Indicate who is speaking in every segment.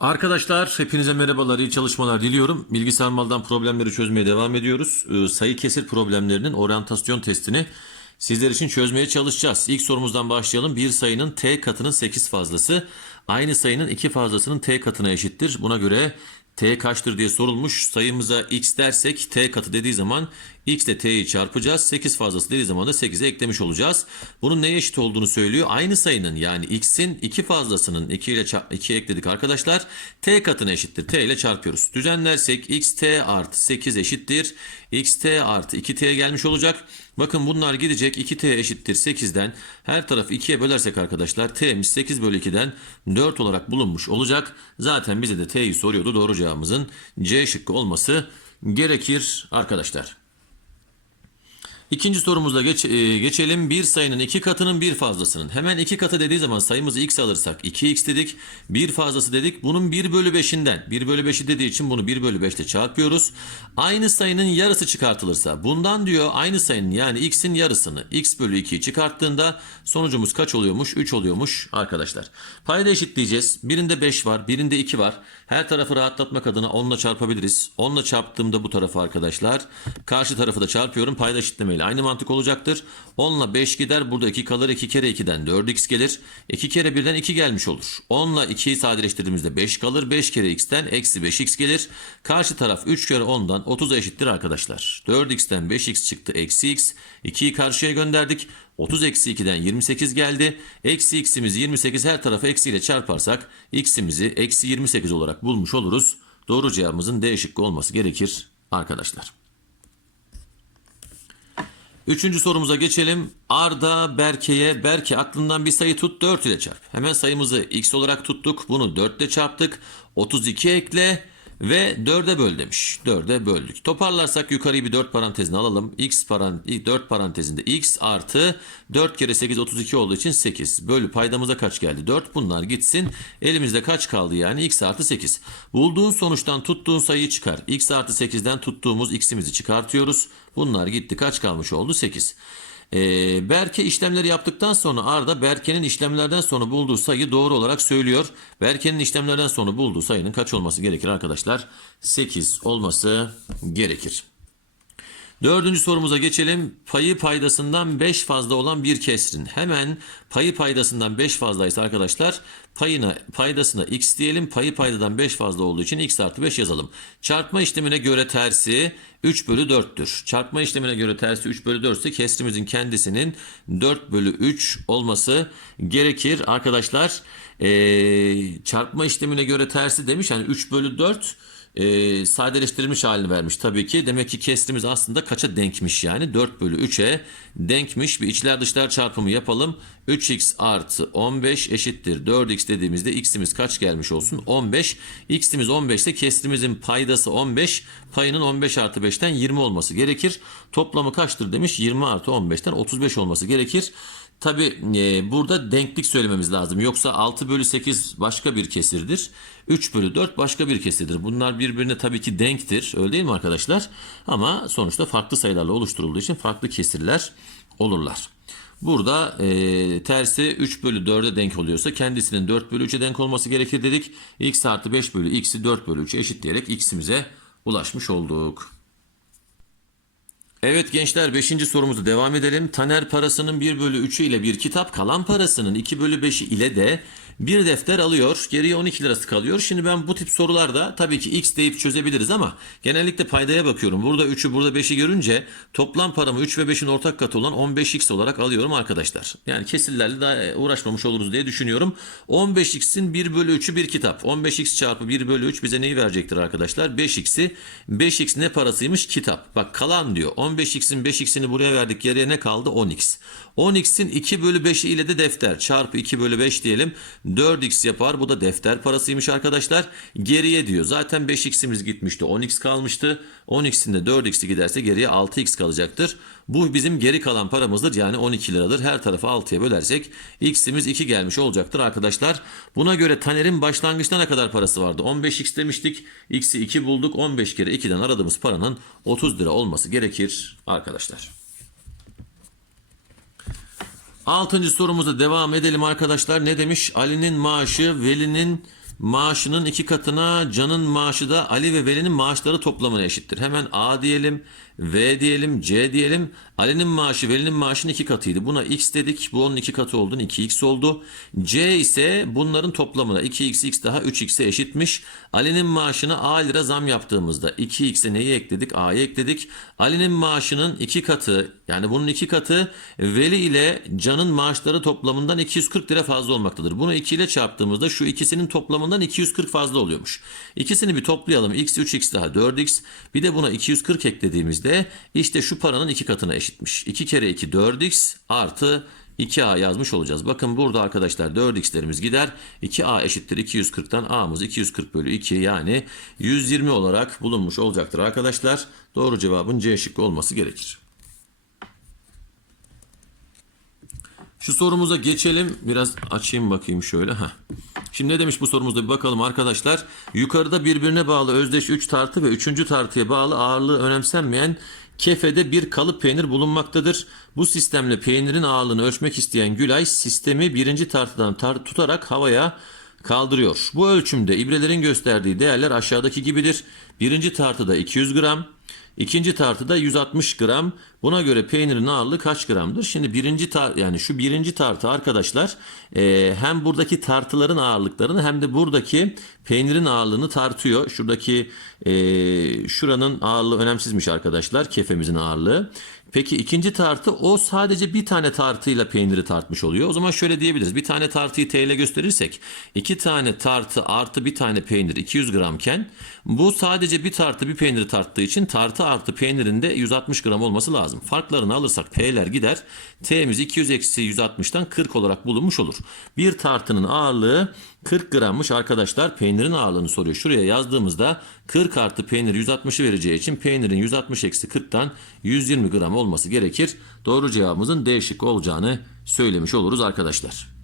Speaker 1: Arkadaşlar hepinize merhabalar, iyi çalışmalar diliyorum. Bilgisayar maldan problemleri çözmeye devam ediyoruz. Ee, sayı kesir problemlerinin oryantasyon testini sizler için çözmeye çalışacağız. İlk sorumuzdan başlayalım. Bir sayının t katının 8 fazlası aynı sayının 2 fazlasının t katına eşittir. Buna göre t kaçtır diye sorulmuş. Sayımıza x dersek t katı dediği zaman x ile t'yi çarpacağız. 8 fazlası dediği zaman da 8'e eklemiş olacağız. Bunun neye eşit olduğunu söylüyor. Aynı sayının yani x'in 2 fazlasının 2 ile 2 ekledik arkadaşlar. t katına eşittir. t ile çarpıyoruz. Düzenlersek x t artı 8 eşittir. x t artı 2t gelmiş olacak. Bakın bunlar gidecek 2t eşittir 8'den her tarafı 2'ye bölersek arkadaşlar t'miz 8 bölü 2'den 4 olarak bulunmuş olacak. Zaten bize de t'yi soruyordu. Doğru cevabımızın C şıkkı olması gerekir arkadaşlar. İkinci sorumuzla geç, e, geçelim. Bir sayının iki katının bir fazlasının. Hemen iki katı dediği zaman sayımızı x alırsak 2x dedik. Bir fazlası dedik. Bunun 1 bölü 5'inden. 1 bölü 5'i dediği için bunu 1 bölü 5 ile çarpıyoruz. Aynı sayının yarısı çıkartılırsa. Bundan diyor aynı sayının yani x'in yarısını x bölü 2'yi çıkarttığında sonucumuz kaç oluyormuş? 3 oluyormuş arkadaşlar. Payda eşitleyeceğiz. Birinde 5 var. Birinde 2 var. Her tarafı rahatlatmak adına 10 ile çarpabiliriz. 10 ile çarptığımda bu tarafı arkadaşlar. Karşı tarafı da çarpıyorum. Payda eşitlemeyle aynı mantık olacaktır. 10 ile 5 gider. Burada 2 kalır. 2 kere 2'den 4x gelir. 2 kere 1'den 2 gelmiş olur. 10 ile 2'yi sadeleştirdiğimizde 5 kalır. 5 kere x'ten eksi 5x gelir. Karşı taraf 3 kere 10'dan 30'a eşittir arkadaşlar. 4x'ten 5x çıktı. Eksi x. 2'yi karşıya gönderdik. 30 eksi 2'den 28 geldi. Eksi x'imiz 28 her tarafı eksiyle çarparsak x'imizi eksi 28 olarak bulmuş oluruz. Doğru cevabımızın D şıkkı olması gerekir arkadaşlar. Üçüncü sorumuza geçelim. Arda Berke'ye Berke aklından bir sayı tut 4 ile çarp. Hemen sayımızı x olarak tuttuk. Bunu 4 ile çarptık. 32 ekle ve 4'e böl demiş. 4'e böldük. Toparlarsak yukarıyı bir 4 parantezine alalım. x paran 4 parantezinde x artı 4 kere 8 32 olduğu için 8. Bölü paydamıza kaç geldi? 4. Bunlar gitsin. Elimizde kaç kaldı yani? x artı 8. Bulduğun sonuçtan tuttuğun sayıyı çıkar. x artı 8'den tuttuğumuz x'imizi çıkartıyoruz. Bunlar gitti. Kaç kalmış oldu? 8. Ee, Berke işlemleri yaptıktan sonra Arda Berke'nin işlemlerden sonra bulduğu sayıyı doğru olarak söylüyor. Berke'nin işlemlerden sonra bulduğu sayının kaç olması gerekir arkadaşlar? 8 olması gerekir. Dördüncü sorumuza geçelim. Payı paydasından 5 fazla olan bir kesrin. Hemen payı paydasından 5 fazlaysa arkadaşlar payına paydasına x diyelim. Payı paydadan 5 fazla olduğu için x artı 5 yazalım. Çarpma işlemine göre tersi 3 bölü 4'tür. Çarpma işlemine göre tersi 3 bölü 4 ise kesrimizin kendisinin 4 bölü 3 olması gerekir. Arkadaşlar ee, çarpma işlemine göre tersi demiş. Yani 3 bölü 4 e, sadeleştirilmiş halini vermiş tabii ki. Demek ki kesrimiz aslında kaça denkmiş yani 4 bölü 3'e denkmiş. Bir içler dışlar çarpımı yapalım. 3x artı 15 eşittir 4x dediğimizde x'imiz kaç gelmiş olsun? 15. x'imiz 15 ise kesrimizin paydası 15. Payının 15 artı 5'ten 20 olması gerekir. Toplamı kaçtır demiş? 20 artı 15'ten 35 olması gerekir. Tabi e, burada denklik söylememiz lazım. Yoksa 6 bölü 8 başka bir kesirdir. 3 bölü 4 başka bir kesirdir. Bunlar birbirine tabii ki denktir. Öyle değil mi arkadaşlar? Ama sonuçta farklı sayılarla oluşturulduğu için farklı kesirler olurlar. Burada e, tersi 3 bölü 4'e denk oluyorsa kendisinin 4 bölü 3'e denk olması gerekir dedik. x artı 5 bölü x'i 4 bölü 3'e eşitleyerek x'imize ulaşmış olduk. Evet gençler 5. sorumuzu devam edelim. Taner parasının 1 bölü 3'ü ile bir kitap kalan parasının 2 bölü 5'i ile de bir defter alıyor. Geriye 12 lirası kalıyor. Şimdi ben bu tip sorularda tabii ki x deyip çözebiliriz ama genellikle paydaya bakıyorum. Burada 3'ü burada 5'i görünce toplam paramı 3 ve 5'in ortak katı olan 15x olarak alıyorum arkadaşlar. Yani kesirlerle daha uğraşmamış oluruz diye düşünüyorum. 15x'in 1 bölü 3'ü bir kitap. 15x çarpı 1 bölü 3 bize neyi verecektir arkadaşlar? 5x'i. 5x ne parasıymış? Kitap. Bak kalan diyor. 15x'in 5x'ini buraya verdik. Geriye ne kaldı? 10x. 10x'in 2 bölü 5'i ile de defter. Çarpı 2 bölü 5 diyelim. 4x yapar. Bu da defter parasıymış arkadaşlar. Geriye diyor. Zaten 5x'imiz gitmişti. 10x kalmıştı. 10x'in de 4x'i giderse geriye 6x kalacaktır. Bu bizim geri kalan paramızdır. Yani 12 liradır. Her tarafı 6'ya bölersek x'imiz 2 gelmiş olacaktır arkadaşlar. Buna göre Taner'in başlangıçta ne kadar parası vardı? 15x demiştik. X'i 2 bulduk. 15 kere 2'den aradığımız paranın 30 lira olması gerekir arkadaşlar. Altıncı sorumuza devam edelim arkadaşlar. Ne demiş? Ali'nin maaşı Veli'nin maaşının iki katına Can'ın maaşı da Ali ve Veli'nin maaşları toplamına eşittir. Hemen A diyelim, V diyelim, C diyelim. Ali'nin maaşı Veli'nin maaşının iki katıydı. Buna X dedik. Bu onun iki katı olduğunu 2X oldu. C ise bunların toplamına 2X, X daha 3X'e eşitmiş. Ali'nin maaşına A lira zam yaptığımızda 2X'e neyi ekledik? A'yı ekledik. Ali'nin maaşının iki katı yani bunun iki katı Veli ile Can'ın maaşları toplamından 240 lira fazla olmaktadır. Bunu 2 ile çarptığımızda şu ikisinin toplamından 240 fazla oluyormuş. İkisini bir toplayalım. X 3X daha 4X. Bir de buna 240 eklediğimizde işte şu paranın iki katına eşitmiş. 2 kere 2 4X artı 2A yazmış olacağız. Bakın burada arkadaşlar 4x'lerimiz gider. 2A eşittir 240'tan A'mız 240 bölü 2 yani 120 olarak bulunmuş olacaktır arkadaşlar. Doğru cevabın C şıkkı olması gerekir. Şu sorumuza geçelim. Biraz açayım bakayım şöyle. Heh. Şimdi ne demiş bu sorumuzda bir bakalım arkadaşlar. Yukarıda birbirine bağlı özdeş 3 tartı ve 3. tartıya bağlı ağırlığı önemsenmeyen kefede bir kalıp peynir bulunmaktadır. Bu sistemle peynirin ağırlığını ölçmek isteyen Gülay sistemi birinci tartıdan tar- tutarak havaya kaldırıyor. Bu ölçümde ibrelerin gösterdiği değerler aşağıdaki gibidir. Birinci tartıda 200 gram, İkinci tartıda 160 gram. Buna göre peynirin ağırlığı kaç gramdır? Şimdi birinci tar yani şu birinci tartı arkadaşlar e, hem buradaki tartıların ağırlıklarını hem de buradaki peynirin ağırlığını tartıyor. Şuradaki e, şuranın ağırlığı önemsizmiş arkadaşlar. Kefemizin ağırlığı. Peki ikinci tartı o sadece bir tane tartıyla peyniri tartmış oluyor. O zaman şöyle diyebiliriz. Bir tane tartıyı T ile gösterirsek iki tane tartı artı bir tane peynir 200 gramken bu sadece bir tartı bir peyniri tarttığı için tartı artı peynirin de 160 gram olması lazım. Farklarını alırsak P'ler gider. T'miz 200 eksi 160'tan 40 olarak bulunmuş olur. Bir tartının ağırlığı 40 grammış arkadaşlar. Peynirin ağırlığını soruyor. Şuraya yazdığımızda 40 artı peynir 160'ı vereceği için peynirin 160 eksi 40'tan 120 gram olması gerekir. Doğru cevabımızın D şıkkı olacağını söylemiş oluruz arkadaşlar.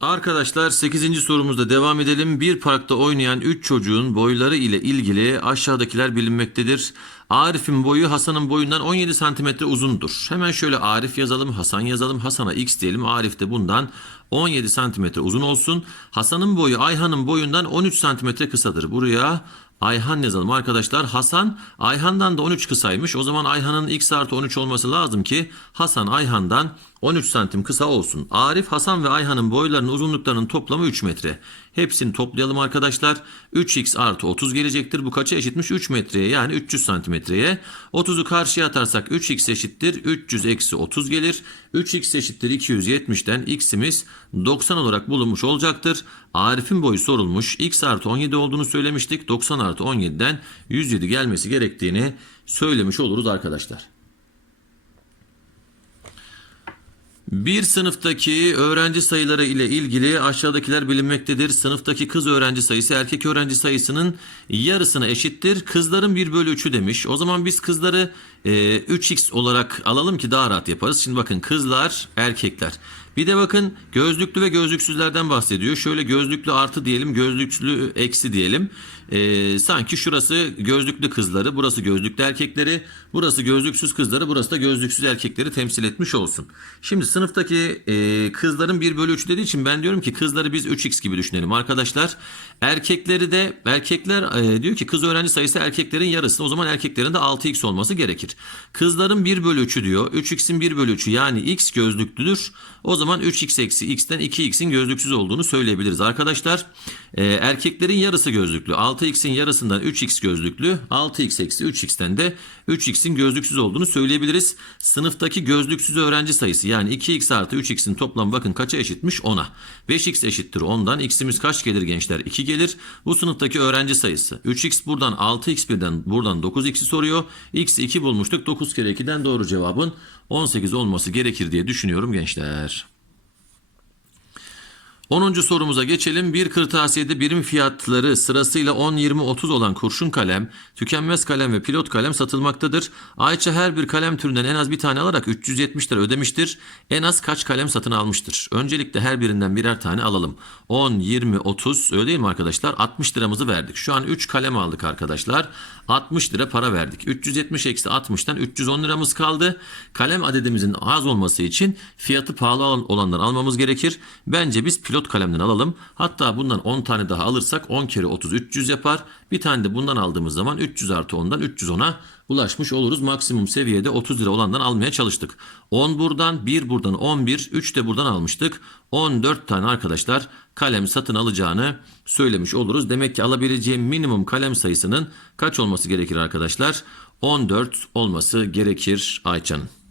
Speaker 1: Arkadaşlar 8. sorumuzda devam edelim. Bir parkta oynayan 3 çocuğun boyları ile ilgili aşağıdakiler bilinmektedir. Arif'in boyu Hasan'ın boyundan 17 santimetre uzundur. Hemen şöyle Arif yazalım, Hasan yazalım. Hasan'a x diyelim. Arif de bundan 17 santimetre uzun olsun. Hasan'ın boyu Ayhan'ın boyundan 13 santimetre kısadır. Buraya Ayhan yazalım arkadaşlar. Hasan Ayhan'dan da 13 kısaymış. O zaman Ayhan'ın x artı 13 olması lazım ki Hasan Ayhan'dan 13 santim kısa olsun. Arif, Hasan ve Ayhan'ın boylarının uzunluklarının toplamı 3 metre. Hepsini toplayalım arkadaşlar. 3x artı 30 gelecektir. Bu kaça eşitmiş? 3 metreye yani 300 santimetreye. 30'u karşıya atarsak 3x eşittir. 300 eksi 30 gelir. 3x eşittir 270'ten x'imiz 90 olarak bulunmuş olacaktır. Arif'in boyu sorulmuş. x artı 17 olduğunu söylemiştik. 90 artı 17'den 107 gelmesi gerektiğini söylemiş oluruz arkadaşlar. Bir sınıftaki öğrenci sayıları ile ilgili aşağıdakiler bilinmektedir. Sınıftaki kız öğrenci sayısı erkek öğrenci sayısının yarısına eşittir. Kızların 1 bölü 3'ü demiş. O zaman biz kızları e, 3x olarak alalım ki daha rahat yaparız. Şimdi bakın kızlar, erkekler. Bir de bakın gözlüklü ve gözlüksüzlerden bahsediyor. Şöyle gözlüklü artı diyelim, gözlüklü eksi diyelim. Ee, sanki şurası gözlüklü kızları, burası gözlüklü erkekleri, burası gözlüksüz kızları, burası da gözlüksüz erkekleri temsil etmiş olsun. Şimdi sınıftaki e, kızların 1 bölü 3 dediği için ben diyorum ki kızları biz 3x gibi düşünelim arkadaşlar. Erkekleri de erkekler e, diyor ki kız öğrenci sayısı erkeklerin yarısı. O zaman erkeklerin de 6x olması gerekir. Kızların 1 bölü 3'ü diyor. 3x'in 1 bölü 3'ü yani x gözlüklüdür. O zaman 3x eksi x'ten 2x'in gözlüksüz olduğunu söyleyebiliriz arkadaşlar. E, erkeklerin yarısı gözlüklü. 6x'in yarısından 3x gözlüklü. 6x eksi 3x'ten de 3x'in gözlüksüz olduğunu söyleyebiliriz. Sınıftaki gözlüksüz öğrenci sayısı yani 2x artı 3x'in toplam bakın kaça eşitmiş? 10'a. 5x eşittir 10'dan. x'imiz kaç gelir gençler? 2 gelir. Bu sınıftaki öğrenci sayısı. 3x buradan 6x birden buradan 9x'i soruyor. x'i 2 bulmuştuk. 9 kere 2'den doğru cevabın 18 olması gerekir diye düşünüyorum gençler. 10. sorumuza geçelim. Bir kırtasiyede birim fiyatları sırasıyla 10, 20, 30 olan kurşun kalem, tükenmez kalem ve pilot kalem satılmaktadır. Ayça her bir kalem türünden en az bir tane alarak 370 lira ödemiştir. En az kaç kalem satın almıştır? Öncelikle her birinden birer tane alalım. 10, 20, 30 öyle değil mi arkadaşlar? 60 liramızı verdik. Şu an 3 kalem aldık arkadaşlar. 60 lira para verdik. 370 eksi 60'tan 310 liramız kaldı. Kalem adedimizin az olması için fiyatı pahalı olanları almamız gerekir. Bence biz pilot pilot kalemden alalım. Hatta bundan 10 tane daha alırsak 10 kere 30 300 yapar. Bir tane de bundan aldığımız zaman 300 artı 10'dan 310'a ulaşmış oluruz. Maksimum seviyede 30 lira olandan almaya çalıştık. 10 buradan, 1 buradan 11, 3 de buradan almıştık. 14 tane arkadaşlar kalem satın alacağını söylemiş oluruz. Demek ki alabileceğim minimum kalem sayısının kaç olması gerekir arkadaşlar? 14 olması gerekir Ayça'nın.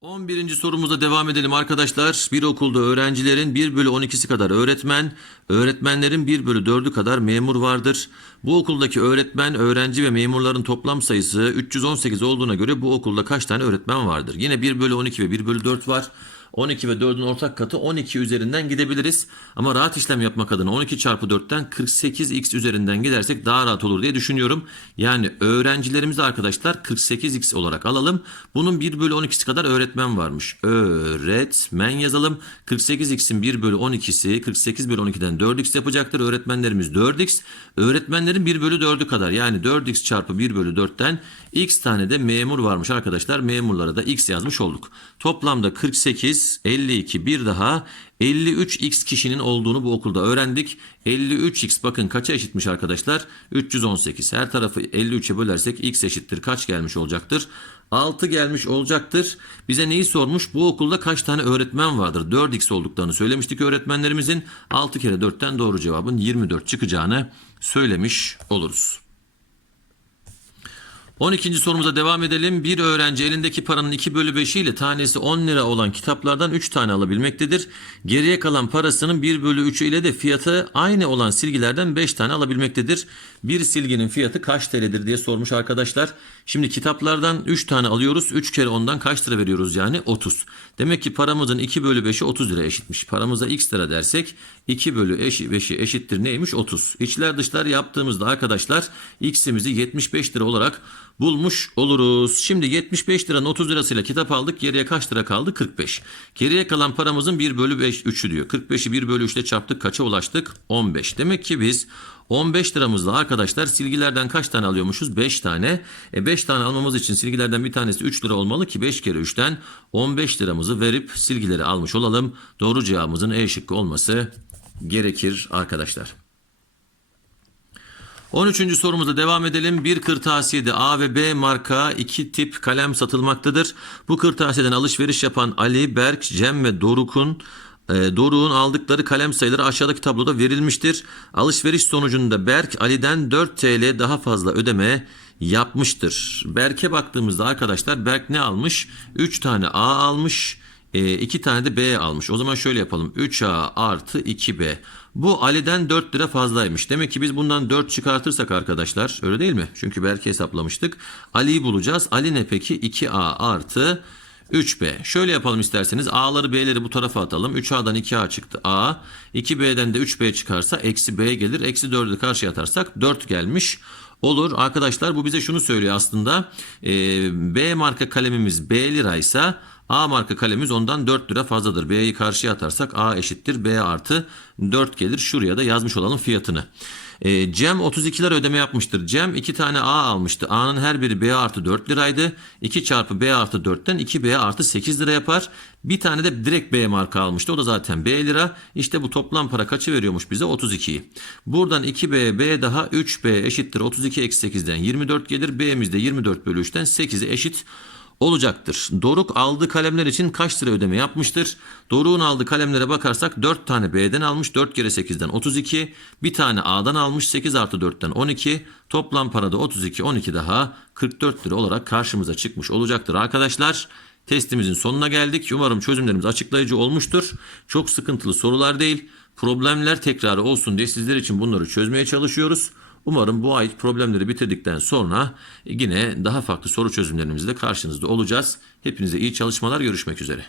Speaker 1: 11. sorumuza devam edelim arkadaşlar. Bir okulda öğrencilerin 1 bölü 12'si kadar öğretmen, öğretmenlerin 1 bölü 4'ü kadar memur vardır. Bu okuldaki öğretmen, öğrenci ve memurların toplam sayısı 318 olduğuna göre bu okulda kaç tane öğretmen vardır? Yine 1 bölü 12 ve 1 bölü 4 var. 12 ve 4'ün ortak katı 12 üzerinden gidebiliriz. Ama rahat işlem yapmak adına 12 çarpı 4'ten 48x üzerinden gidersek daha rahat olur diye düşünüyorum. Yani öğrencilerimizi arkadaşlar 48x olarak alalım. Bunun 1 bölü 12'si kadar öğretmen varmış. Öğretmen yazalım. 48x'in 1 bölü 12'si 48 bölü 12'den 4x yapacaktır. Öğretmenlerimiz 4x. Öğretmenlerin 1 bölü 4'ü kadar yani 4x çarpı 1 bölü 4'ten x tane de memur varmış arkadaşlar. Memurlara da x yazmış olduk. Toplamda 48, 52 bir daha 53x kişinin olduğunu bu okulda öğrendik. 53x bakın kaça eşitmiş arkadaşlar? 318. Her tarafı 53'e bölersek x eşittir kaç gelmiş olacaktır? 6 gelmiş olacaktır. Bize neyi sormuş? Bu okulda kaç tane öğretmen vardır? 4x olduklarını söylemiştik öğretmenlerimizin. 6 kere 4'ten doğru cevabın 24 çıkacağını söylemiş oluruz. 12. sorumuza devam edelim. Bir öğrenci elindeki paranın 2 bölü 5'i ile tanesi 10 lira olan kitaplardan 3 tane alabilmektedir. Geriye kalan parasının 1 bölü 3'ü ile de fiyatı aynı olan silgilerden 5 tane alabilmektedir. Bir silginin fiyatı kaç TL'dir diye sormuş arkadaşlar. Şimdi kitaplardan 3 tane alıyoruz. 3 kere ondan kaç lira veriyoruz yani? 30. Demek ki paramızın 2 bölü 5'i 30 lira eşitmiş. Paramıza x lira dersek 2 bölü 5'i eşittir neymiş? 30. İçler dışlar yaptığımızda arkadaşlar x'imizi 75 lira olarak bulmuş oluruz. Şimdi 75 liranın 30 lirasıyla kitap aldık. Geriye kaç lira kaldı? 45. Geriye kalan paramızın 1 bölü 5 3'ü diyor. 45'i 1 bölü 3 ile çarptık. Kaça ulaştık? 15. Demek ki biz 15 liramızla arkadaşlar silgilerden kaç tane alıyormuşuz? 5 tane. E 5 tane almamız için silgilerden bir tanesi 3 lira olmalı ki 5 kere 3'ten 15 liramızı verip silgileri almış olalım. Doğru cevabımızın E şıkkı olması gerekir arkadaşlar. 13. sorumuza devam edelim. Bir kırtasiyede A ve B marka iki tip kalem satılmaktadır. Bu kırtasiyeden alışveriş yapan Ali, Berk, Cem ve Doruk'un e, Doruk'un aldıkları kalem sayıları aşağıdaki tabloda verilmiştir. Alışveriş sonucunda Berk Ali'den 4 TL daha fazla ödeme yapmıştır. Berk'e baktığımızda arkadaşlar Berk ne almış? 3 tane A almış. 2 tane de B almış. O zaman şöyle yapalım. 3A artı 2B. Bu Ali'den 4 lira fazlaymış. Demek ki biz bundan 4 çıkartırsak arkadaşlar öyle değil mi? Çünkü belki hesaplamıştık. Ali'yi bulacağız. Ali ne peki? 2A artı 3B. Şöyle yapalım isterseniz. A'ları B'leri bu tarafa atalım. 3A'dan 2A çıktı A. 2B'den de 3B çıkarsa eksi B gelir. Eksi 4'ü karşıya atarsak 4 gelmiş olur. Arkadaşlar bu bize şunu söylüyor aslında. Ee, B marka kalemimiz B liraysa A marka kalemimiz ondan 4 lira fazladır. B'yi karşıya atarsak A eşittir B artı 4 gelir. Şuraya da yazmış olalım fiyatını. E, Cem 32 lira ödeme yapmıştır. Cem 2 tane A almıştı. A'nın her biri B artı 4 liraydı. 2 çarpı B artı 4'ten 2B artı 8 lira yapar. Bir tane de direkt B marka almıştı. O da zaten B lira. İşte bu toplam para kaçı veriyormuş bize? 32'yi. Buradan 2B, B daha 3B eşittir. 32 eksi 8'den 24 gelir. B'miz de 24 bölü 3'ten 8'e eşit olacaktır. Doruk aldığı kalemler için kaç lira ödeme yapmıştır? Doruk'un aldığı kalemlere bakarsak 4 tane B'den almış 4 kere 8'den 32. Bir tane A'dan almış 8 artı 4'ten 12. Toplam parada 32 12 daha 44 lira olarak karşımıza çıkmış olacaktır arkadaşlar. Testimizin sonuna geldik. Umarım çözümlerimiz açıklayıcı olmuştur. Çok sıkıntılı sorular değil. Problemler tekrarı olsun diye sizler için bunları çözmeye çalışıyoruz. Umarım bu ayet problemleri bitirdikten sonra yine daha farklı soru çözümlerimizle karşınızda olacağız. Hepinize iyi çalışmalar görüşmek üzere.